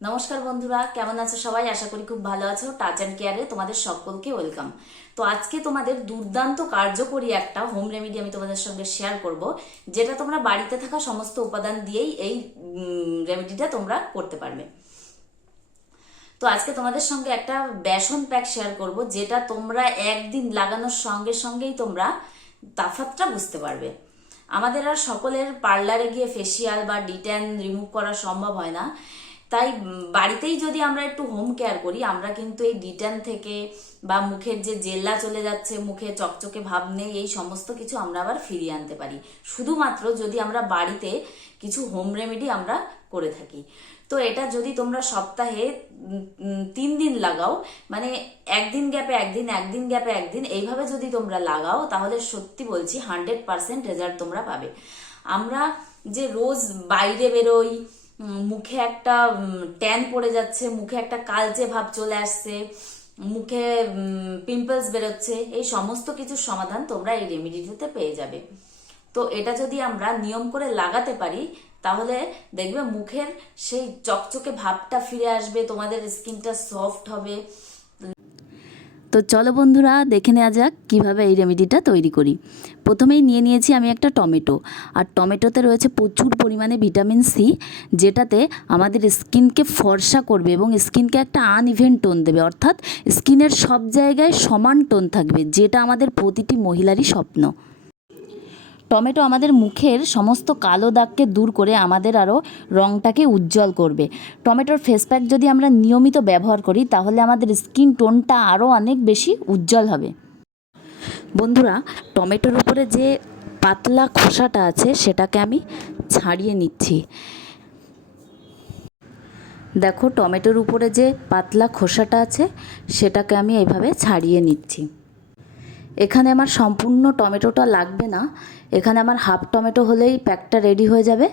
নমস্কার বন্ধুরা, কেমন আছো সবাই? আশা করি খুব ভালো আছো। টাচ অ্যান্ড কেয়ারে তোমাদের সকলকে ওয়েলকাম। তো আজকে তোমাদের দুর্দান্ত কার্যকরী একটা হোম রেমেডি আমি তোমাদের সঙ্গে শেয়ার করব, যেটা তোমরা বাড়িতে থাকা সমস্ত উপাদান দিয়েই এই রেমেডিটা তোমরা করতে পারবে। তো আজকে তোমাদের সঙ্গে একটা বেসন প্যাক শেয়ার করব, যেটা তোমরা একদিন লাগানোর সঙ্গে সঙ্গেই তোমরা তফাৎটা বুঝতে পারবে। আমাদের আর সকলের পার্লারে গিয়ে ফেসিয়াল বা ডিট্যান রিমুভ করা সম্ভব হয় না, তাই বাড়িতেই যদি আমরা একটু হোম কেয়ার করি, আমরা কিন্তু এই ডিট্যান থেকে বা মুখের যে জেল্লা চলে যাচ্ছে, মুখে চকচকে ভাব নেই, এই সমস্ত কিছু আমরা আবার ফিরিয়ে আনতে পারি, শুধুমাত্র যদি আমরা বাড়িতে কিছু হোম রেমেডি আমরা করে থাকি। তো এটা যদি তোমরা সপ্তাহে 3 দিন লাগাও, মানে একদিন গ্যাপে একদিন, একদিন গ্যাপে একদিন, এইভাবে যদি তোমরা লাগাও, তাহলে সত্যি বলছি 100% রেজাল্ট তোমরা পাবে। আমরা যে রোজ বাইরে বেরোই, মুখে একটা ট্যান পড়ে যাচ্ছে, মুখে একটা কালচে ভাব চলে আসছে, মুখে পিম্পলস বেরোচ্ছে, এই সমস্ত কিছুর সমাধান তোমরা এই রেমেডিতে পেয়ে যাবে। তো এটা যদি আমরা নিয়ম করে লাগাতে পারি, তাহলে দেখবে মুখের সেই চকচকে ভাবটা ফিরে আসবে, তোমাদের স্কিনটা সফট হবে। তো চলো বন্ধুরা, দেখে নেওয়া যাক কীভাবে এই রেমেডিটা তৈরি করি। প্রথমেই নিয়ে নিয়েছি আমি একটা টমেটো, আর টমেটোতে রয়েছে প্রচুর পরিমাণে ভিটামিন সি, যেটাতে আমাদের স্কিনকে ফর্সা করবে এবং স্কিনকে একটা আনইভেন টোন দেবে, অর্থাৎ স্কিনের সব জায়গায় সমান টোন থাকবে, যেটা আমাদের প্রতিটি মহিলারই স্বপ্ন। টমেটো আমাদের মুখের সমস্ত কালো দাগকে দূর করে আমাদের আরও রঙটাকে উজ্জ্বল করবে। টমেটোর ফেস প্যাক যদি আমরা নিয়মিত ব্যবহার করি, তাহলে আমাদের স্কিন টোনটা আরও অনেক বেশি উজ্জ্বল হবে। বন্ধুরা, টমেটোর উপরে যে পাতলা খোসাটা আছে সেটাকে আমি ছাড়িয়ে নিচ্ছি। দেখো, টমেটোর উপরে যে পাতলা খোসাটা আছে সেটাকে আমি এইভাবে ছাড়িয়ে নিচ্ছি। এখানে আমার সম্পূর্ণ টমেটোটা লাগবে না, এখানে আমার হাফ টমেটো হলেই প্যাকটা রেডি হয়ে যাবে।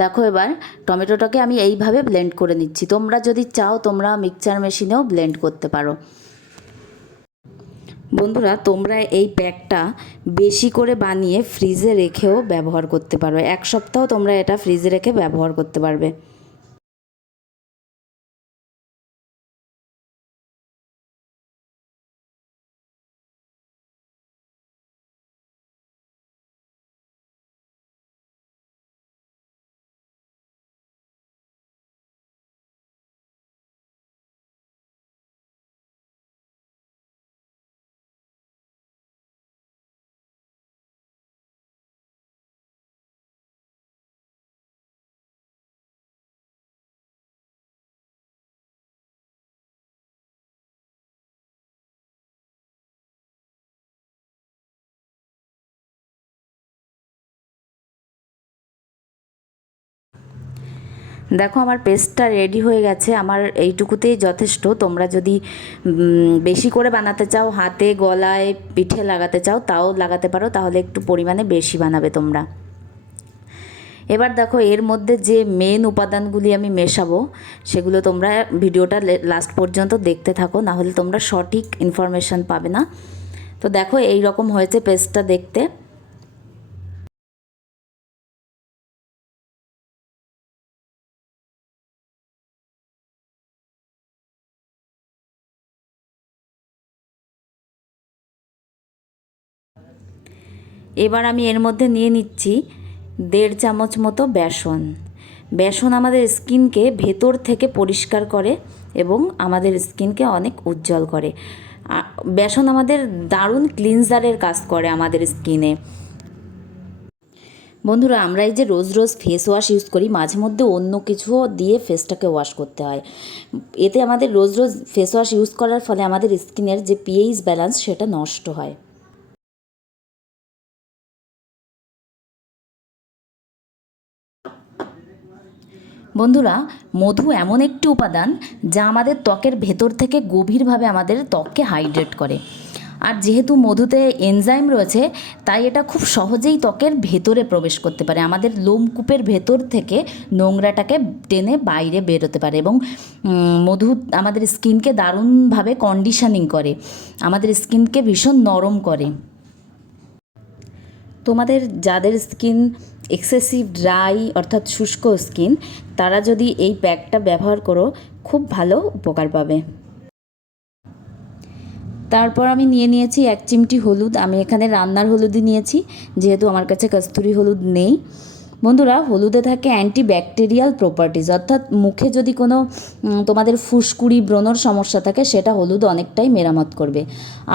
দেখো, এবার টমেটোটাকে আমি এইভাবে ব্লেন্ড করে নিচ্ছি। তোমরা যদি চাও তোমরা মিক্সচার মেশিনেও ব্লেন্ড করতে পারো। বন্ধুরা, তোমরা এই প্যাকটা বেশি করে বানিয়ে ফ্রিজে রেখেও ব্যবহার করতে পারবে। 1 সপ্তাহ তোমরা এটা ফ্রিজে রেখে ব্যবহার করতে পারবে। দেখো, আমার পেস্টটা রেডি হয়ে গেছে, আমার এইটুকুতেই যথেষ্ট। তোমরা যদি বেশি করে বানাতে চাও, হাতে গলায় পিঠে লাগাতে চাও, তাও লাগাতে পারো, তাহলে একটু পরিমাণে বেশি বানাবে তোমরা। এবার দেখো, এর মধ্যে যে মেন উপাদানগুলি আমি মেশাবো সেগুলো তোমরা ভিডিওটা লাস্ট পর্যন্ত দেখতে থাকো, না হলে তোমরা সঠিক ইনফরমেশান পাবে না। তো দেখো, এই রকম হয়েছে পেস্টটা দেখতে। এবার আমি এর মধ্যে নিয়ে নিচ্ছি 1.5 চামচ মতো বেসন। বেসন আমাদের স্কিনকে ভেতর থেকে পরিষ্কার করে এবং আমাদের স্কিনকে অনেক উজ্জ্বল করে। বেসন আমাদের দারুণ ক্লিনজারের কাজ করে আমাদের স্কিনে। বন্ধুরা, আমরা এই যে রোজ রোজ ফেস ওয়াশ ইউজ করি, মাঝে মধ্যে অন্য কিছুও দিয়ে ফেসটাকে ওয়াশ করতে হয়। এতে আমাদের রোজ রোজ ফেস ওয়াশ ইউজ করার ফলে আমাদের স্কিনের যে পিএইচ ব্যালেন্স সেটা নষ্ট হয়। বন্ধুরা, মধু এমন একটি উপাদান যা আমাদের ত্বকের ভেতর থেকে গভীরভাবে আমাদের ত্বককে হাইড্রেট করে। আর যেহেতু মধুতে এনজাইম রয়েছে, তাই এটা খুব সহজেই ত্বকের ভেতরে প্রবেশ করতে পারে, আমাদের লোমকূপের ভেতর থেকে নোংরাটাকে টেনে বাইরে বেরোতে পারে। এবং মধু আমাদের স্কিনকে দারুণভাবে কন্ডিশনিং করে, আমাদের স্কিনকে ভীষণ নরম করে। তোমাদের যাদের স্কিন এক্সেসিভ ড্রাই অর্থাৎ শুষ্ক স্কিন, তারা যদি এই প্যাকটা ব্যবহার করো খুব ভালো উপকার পাবে। তারপর আমি নিয়ে নিয়েছি 1 চিমটি হলুদ। আমি এখানে রান্নার হলুদই নিয়েছি, যেহেতু আমার কাছে কস্তুরি হলুদ নেই। বন্ধুরা, হলুদে থাকে অ্যান্টি ব্যাকটেরিয়াল প্রপার্টিজ, অর্থাৎ মুখে যদি কোনো তোমাদের ফুসকুড়ি ব্রণর সমস্যা থাকে সেটা হলুদ অনেকটাই মেরামত করবে।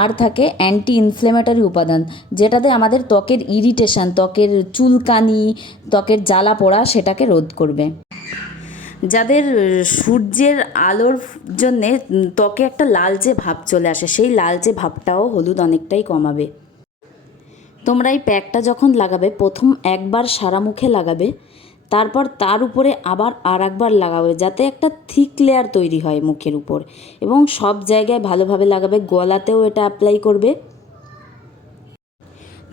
আর থাকে অ্যান্টি ইনফ্লেমেটরি উপাদান, যেটাতে আমাদের ত্বকের ইরিটেশন, ত্বকের চুলকানি, ত্বকের জ্বালা পোড়া সেটাকে রোধ করবে। যাদের সূর্যের আলোর জন্যে ত্বকে একটা লালচে ভাব চলে আসে, সেই লালচে ভাবটাও হলুদ অনেকটাই কমাবে। তোমরা এই প্যাকটা যখন লাগাবে, প্রথম একবার সারা মুখে লাগাবে, তারপর তার উপরে আবার আর একবার লাগাবে, যাতে একটা থিক লেয়ার তৈরি হয় মুখের উপর, এবং সব জায়গায় ভালোভাবে লাগাবে। গলাতেও এটা অ্যাপ্লাই করবে।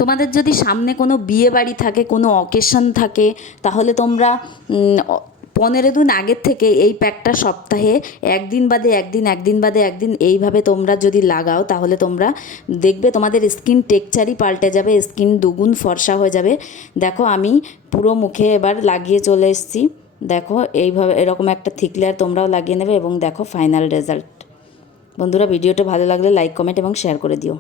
তোমাদের যদি সামনে কোনো বিয়ে বাড়ি থাকে, কোনো অকেশন থাকে, তাহলে তোমরা 15 দিন আগের থেকে এই প্যাকটা সপ্তাহে একদিন বাদে একদিন, একদিন বাদে একদিন এইভাবে তোমরা যদি লাগাও, তাহলে তোমরা দেখবে তোমাদের স্কিন টেক্সচারই পাল্টে যাবে, স্কিন দুগুণ ফর্সা হয়ে যাবে। দেখো, আমি পুরো মুখে এবার লাগিয়ে চলে এসেছি। দেখো, এইভাবে এরকম একটা থিক লেয়ার তোমরাও লাগিয়ে নেবে এবং দেখো ফাইনাল রেজাল্ট। বন্ধুরা, ভিডিওটা ভালো লাগলে লাইক, কমেন্ট এবং শেয়ার করে দিও।